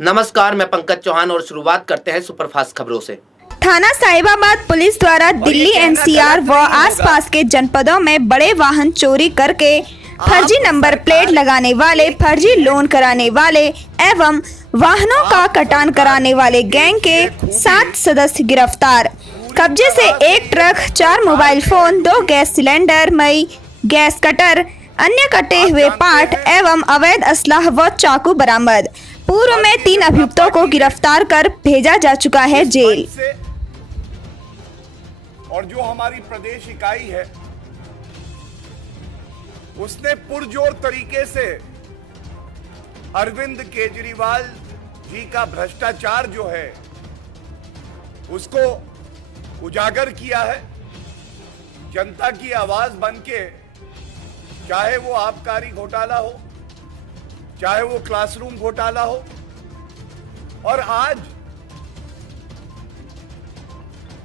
नमस्कार, मैं पंकज चौहान और शुरुआत करते हैं सुपरफास्ट खबरों से। थाना साहिबाबाद पुलिस द्वारा दिल्ली एनसीआर व आसपास के जनपदों में बड़े वाहन चोरी करके फर्जी नंबर प्लेट लगाने वाले, फर्जी लोन कराने वाले एवं वाहनों का कटान कराने वाले गैंग के 7 सदस्य गिरफ्तार। कब्जे से 1 truck, 4 mobile phone, 2 gas cylinder, मई गैस कटर, अन्य कटे हुए पार्ट एवं अवैध असलाह व चाकू बरामद। पूर्व में 3 अभियुक्तों को गिरफ्तार कर भेजा जा चुका है जेल। और जो हमारी प्रदेश इकाई है उसने पुरजोर तरीके से अरविंद केजरीवाल जी का भ्रष्टाचार जो है उसको उजागर किया है। जनता की आवाज बनके, चाहे वो आबकारी घोटाला हो, चाहे वो क्लासरूम घोटाला हो, और आज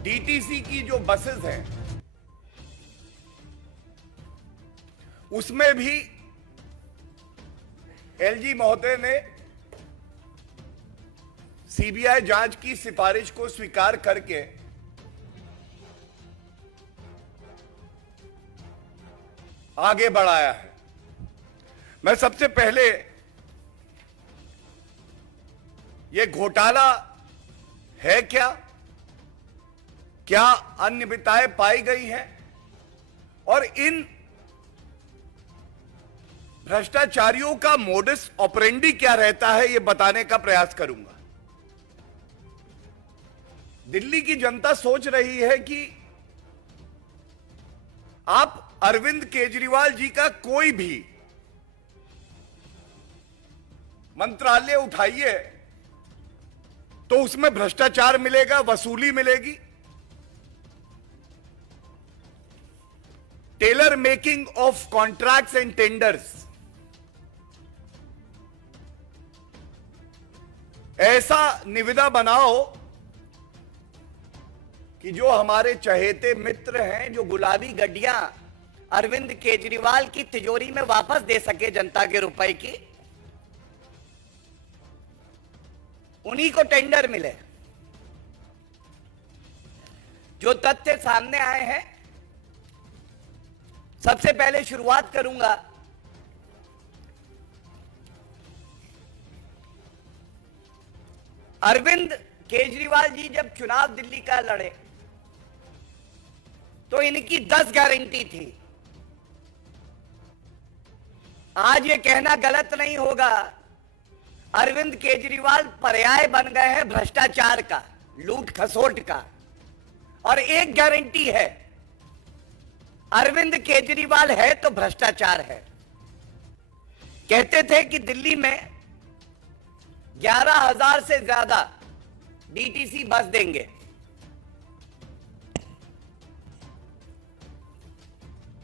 डीटीसी की जो बसेस हैं उसमें भी एलजी महोदय ने सीबीआई जांच की सिफारिश को स्वीकार करके आगे बढ़ाया है। मैं सबसे पहले ये घोटाला है क्या अनियमितताएं पाई गई हैं और इन भ्रष्टाचारियों का मोडस ऑपरेंडी क्या रहता है, यह बताने का प्रयास करूंगा। दिल्ली की जनता सोच रही है कि आप अरविंद केजरीवाल जी का कोई भी मंत्रालय उठाइए तो उसमें भ्रष्टाचार मिलेगा, वसूली मिलेगी। Tailor making of contracts and tenders, ऐसा निविदा बनाओ कि जो हमारे चहेते मित्र हैं, जो गुलाबी गड्डियां अरविंद केजरीवाल की तिजोरी में वापस दे सके जनता के रुपए की, उन्हीं को टेंडर मिले। जो तथ्य सामने आए हैं, सबसे पहले शुरुआत करूंगा अरविंद केजरीवाल जी जब चुनाव दिल्ली का लड़े तो इनकी 10 गारंटी थी। आज ये कहना गलत नहीं होगा, अरविंद केजरीवाल पर्याय बन गए हैं भ्रष्टाचार का, लूट खसोट का। और एक गारंटी है, अरविंद केजरीवाल है तो भ्रष्टाचार है। कहते थे कि दिल्ली में 11,000 से ज्यादा डीटीसी बस देंगे।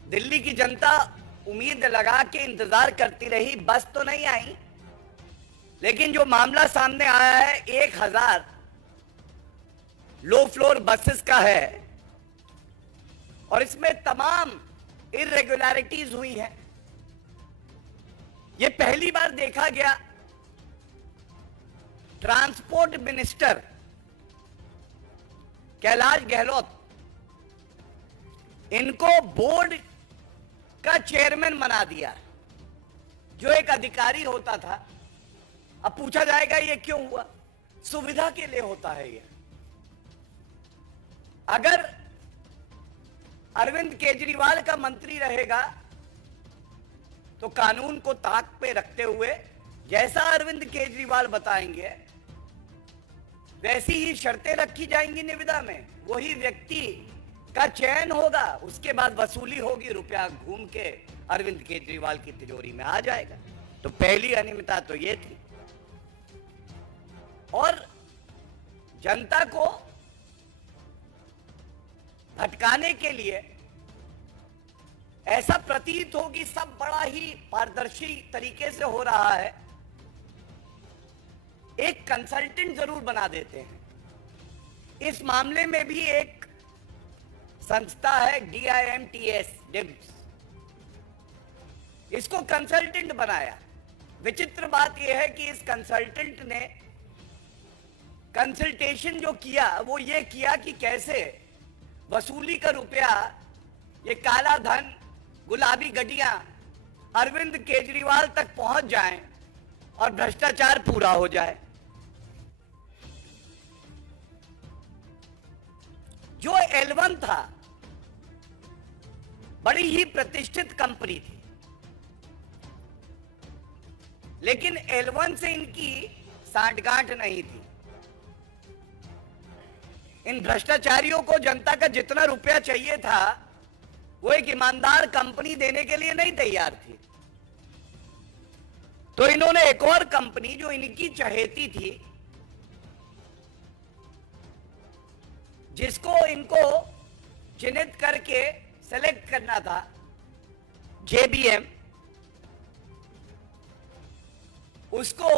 दिल्ली की जनता उम्मीद लगा के इंतजार करती रही, बस तो नहीं आई, लेकिन जो मामला सामने आया है 1,000 लो फ्लोर बसेस का है और इसमें तमाम इरेगुलरिटीज हुई हैं। यह पहली बार देखा गया ट्रांसपोर्ट मिनिस्टर कैलाश गहलोत, इनको बोर्ड का चेयरमैन बना दिया। जो एक अधिकारी होता था, अब पूछा जाएगा ये क्यों हुआ? सुविधा के लिए होता है ये। अगर अरविंद केजरीवाल का मंत्री रहेगा तो कानून को ताक पे रखते हुए जैसा अरविंद केजरीवाल बताएंगे वैसी ही शर्तें रखी जाएंगी निविदा में। वही व्यक्ति का चयन होगा, उसके बाद वसूली होगी, रुपया घूम के अरविंद केजरीवाल की तिजोरी में आ जाएगा। तो पहली अनियमितता तो ये थी। और जनता को भटकाने के लिए ऐसा प्रतीत हो कि सब बड़ा ही पारदर्शी तरीके से हो रहा है, एक कंसल्टेंट जरूर बना देते हैं। इस मामले में भी एक संस्था है DIMTS, इसको कंसल्टेंट बनाया। विचित्र बात यह है कि इस कंसल्टेंट ने कंसल्टेशन जो किया वो ये किया कि कैसे वसूली का रुपया, ये काला धन, गुलाबी गड्डियां अरविंद केजरीवाल तक पहुंच जाएं और भ्रष्टाचार पूरा हो जाए। जो L1 था बड़ी ही प्रतिष्ठित कंपनी थी, लेकिन L1 से इनकी सांठगांठ नहीं थी। इन भ्रष्टाचारियों को जनता का जितना रुपया चाहिए था वो एक ईमानदार कंपनी देने के लिए नहीं तैयार थी। तो इन्होंने एक और कंपनी जो इनकी चहेती थी, जिसको इनको चिन्हित करके सेलेक्ट करना था, JBM, उसको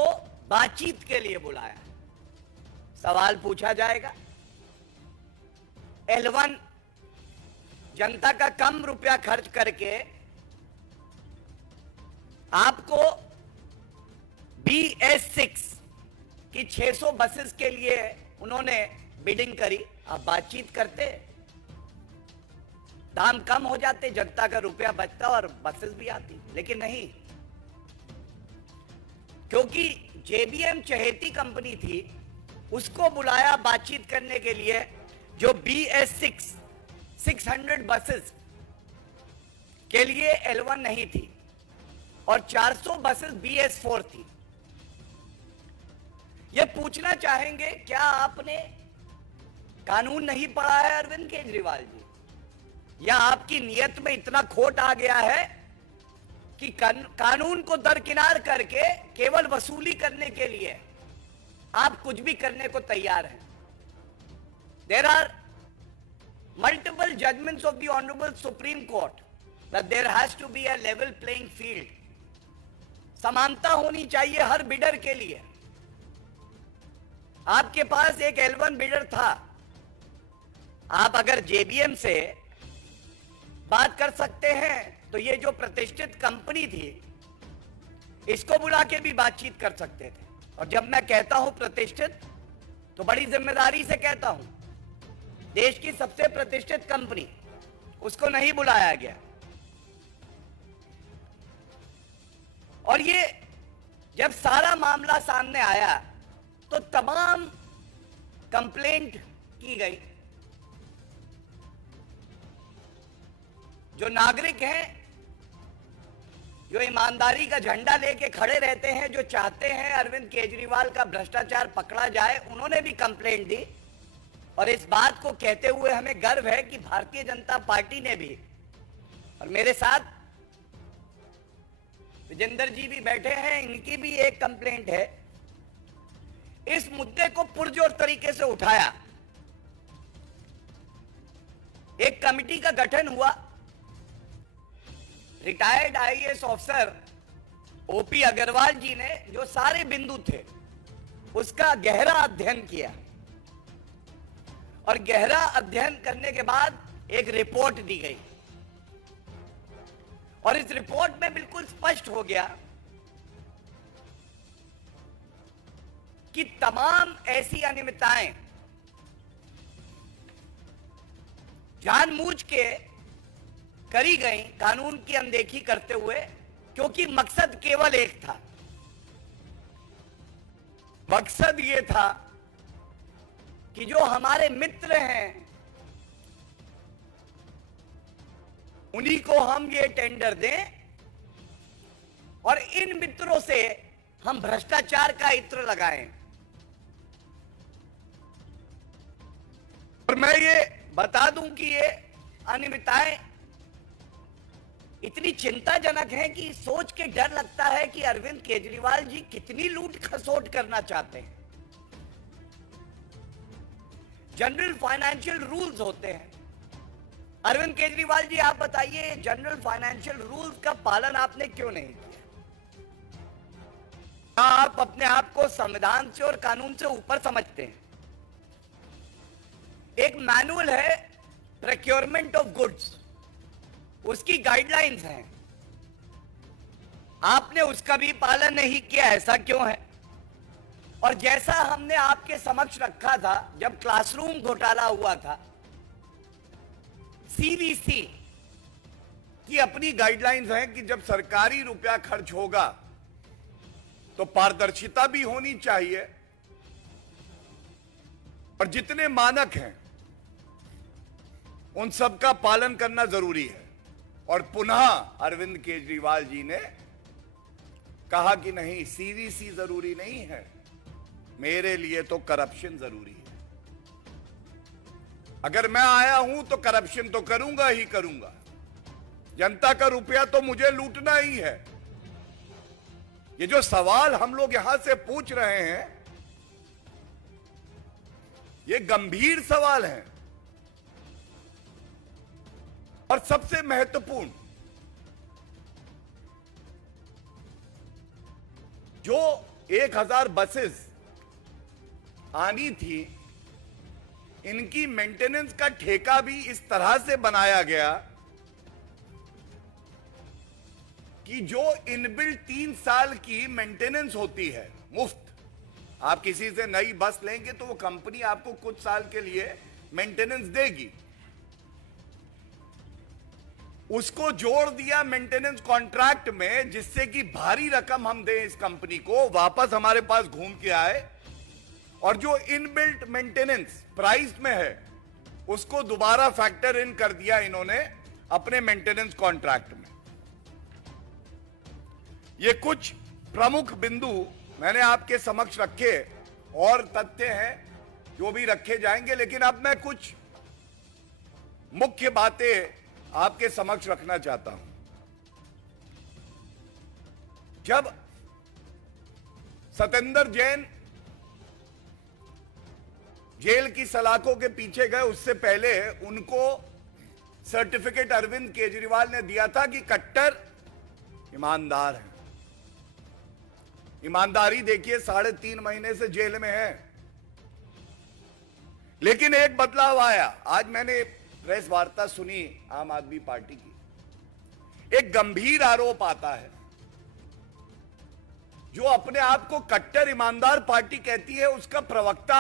बातचीत के लिए बुलाया। सवाल पूछा जाएगा, L1 जनता का कम रुपया खर्च करके आपको BS6 की 600 बसेस के लिए उन्होंने बिडिंग करी। आप बातचीत करते, दाम कम हो जाते, जनता का रुपया बचता और बसेस भी आती, लेकिन नहीं, क्योंकि JBM चहेती कंपनी थी, उसको बुलाया बातचीत करने के लिए, जो BS6 600 बसेस के लिए L1 नहीं थी और 400 बसेस BS4 थी। ये पूछना चाहेंगे, क्या आपने कानून नहीं पढ़ा है अरविंद केजरीवाल जी, या आपकी नियत में इतना खोट आ गया है कि कानून को दरकिनार करके केवल वसूली करने के लिए आप कुछ भी करने को तैयार हैं? There are multiple judgments of the Honorable Supreme Court that there has to be a level playing field. समानता होनी चाहिए हर बिडर के लिए। आपके पास एक L1 बिडर था, आप अगर JBM से बात कर सकते हैं तो ये जो प्रतिष्ठित कंपनी थी, इसको बुला के भी बातचीत कर सकते थे। और जब मैं कहता हूं प्रतिष्ठित, तो बड़ी जिम्मेदारी से कहता हूं, देश की सबसे प्रतिष्ठित कंपनी, उसको नहीं बुलाया गया। और ये जब सारा मामला सामने आया तो तमाम कंप्लेंट की गई। जो नागरिक हैं, जो ईमानदारी का झंडा लेके खड़े रहते हैं, जो चाहते हैं अरविंद केजरीवाल का भ्रष्टाचार पकड़ा जाए, उन्होंने भी कंप्लेंट दी। और इस बात को कहते हुए हमें गर्व है कि भारतीय जनता पार्टी ने भी, और मेरे साथ विजेंद्र जी भी बैठे हैं, इनकी भी एक कंप्लेंट है, इस मुद्दे को पुरजोर तरीके से उठाया। एक कमेटी का गठन हुआ, retired IAS officer OP Agarwal ji ने जो सारे बिंदु थे उसका गहरा अध्ययन किया, और गहरा अध्ययन करने के बाद एक रिपोर्ट दी गई। और इस रिपोर्ट में बिल्कुल स्पष्ट हो गया कि तमाम ऐसी अनियमितताएं जानबूझ के करी गई, कानून की अनदेखी करते हुए, क्योंकि मकसद केवल एक था। मकसद ये था कि जो हमारे मित्र हैं उन्हीं को हम ये टेंडर दें और इन मित्रों से हम भ्रष्टाचार का इत्र लगाएं। और मैं ये बता दूं कि ये अनियमितताएं इतनी चिंताजनक हैं कि सोच के डर लगता है कि अरविंद केजरीवाल जी कितनी लूट खसोट करना चाहते हैं। जनरल फाइनेंशियल रूल्स होते हैं। अरविंद केजरीवाल जी, आप बताइए, जनरल फाइनेंशियल रूल्स का पालन आपने क्यों नहीं किया? आप अपने आप को संविधान से और कानून से ऊपर समझते हैं। एक मैनुअल है प्रोक्योरमेंट ऑफ गुड्स, उसकी गाइडलाइंस हैं, आपने उसका भी पालन नहीं किया। ऐसा क्यों है? और जैसा हमने आपके समक्ष रखा था जब क्लासरूम घोटाला हुआ था, सीबीसी की अपनी गाइडलाइंस हैं कि जब सरकारी रुपया खर्च होगा तो पारदर्शिता भी होनी चाहिए और जितने मानक हैं उन सब का पालन करना जरूरी है। और पुनः अरविंद केजरीवाल जी ने कहा कि नहीं, सीवीसी जरूरी नहीं है, मेरे लिए तो करप्शन जरूरी है। अगर मैं आया हूं तो करप्शन तो करूंगा ही करूंगा, जनता का रुपया तो मुझे लूटना ही है। ये जो सवाल हम लोग यहां से पूछ रहे हैं, ये गंभीर सवाल हैं। और सबसे महत्वपूर्ण, जो 1000 बसेस आनी थी, इनकी मेंटेनेंस का ठेका भी इस तरह से बनाया गया कि जो इनबिल्ट 3 साल की मेंटेनेंस होती है मुफ्त, आप किसी से नई बस लेंगे तो वो कंपनी आपको कुछ साल के लिए मेंटेनेंस देगी, उसको जोड़ दिया मेंटेनेंस कॉन्ट्रैक्ट में, जिससे कि भारी रकम हम दें इस कंपनी को, वापस हमारे पास घूम के आए, और जो इनबिल्ट मेंटेनेंस प्राइस में है उसको दोबारा फैक्टर इन कर दिया इन्होंने अपने मेंटेनेंस कॉन्ट्रैक्ट में। ये कुछ प्रमुख बिंदु मैंने आपके समक्ष रखे, और तथ्य हैं जो भी रखे जाएंगे, लेकिन अब मैं कुछ मुख्य बातें आपके समक्ष रखना चाहता हूं। जब सत्येंद्र जैन जेल की सलाखों के पीछे गए, उससे पहले उनको सर्टिफिकेट अरविंद केजरीवाल ने दिया था कि कट्टर ईमानदार हैं। ईमानदारी देखिए, 3.5 महीने से जेल में है। लेकिन एक बदलाव आया। आज मैंने प्रेस वार्ता सुनी आम आदमी पार्टी की। एक गंभीर आरोप आता है, जो अपने आप को कट्टर ईमानदार पार्टी कहती है, उसका प्रवक्ता